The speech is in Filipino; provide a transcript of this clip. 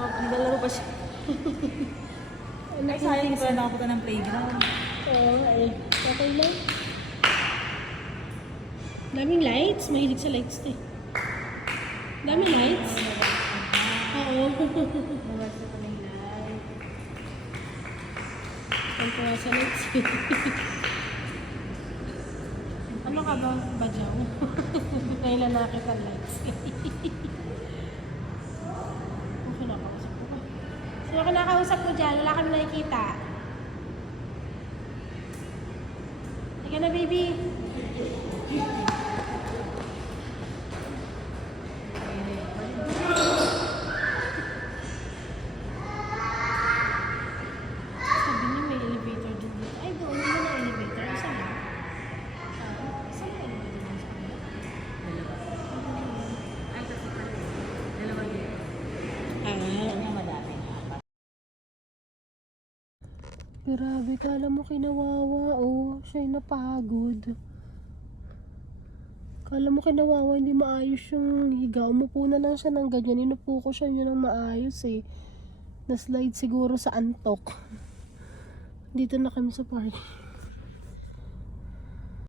Naglalaro pa siya. Ay, sayang pala nakapunta ng playground. Oo, ay. Okay lang. Daming lights. Mahilig sa lights to eh. Daming lights. Oo. Nabasa pa ng light. Ang kuha sa lights. Ano ka ba? Badyaw? Ngayon lang nakita ang lights. Ang kinakausap ko ba? Sino kinakausap ko dyan? Wala kami nakikita. Halika na, baby. Sabi niya may elevator din dito. Ay, doon naman ang elevator. Saan na? Saan ang elevator din sa kanila? Ay, kasi pala. Dalawa dito. Ah. Madami. Grabe, kala mo kinawawa, oh. Siya'y napagod. Kala mo kinawawa, hindi maayos yung higa. Umupo na lang siya ng ganyan. Inupo ko siya yun ng maayos eh. Na-slide siguro sa antok. Dito na kami sa park.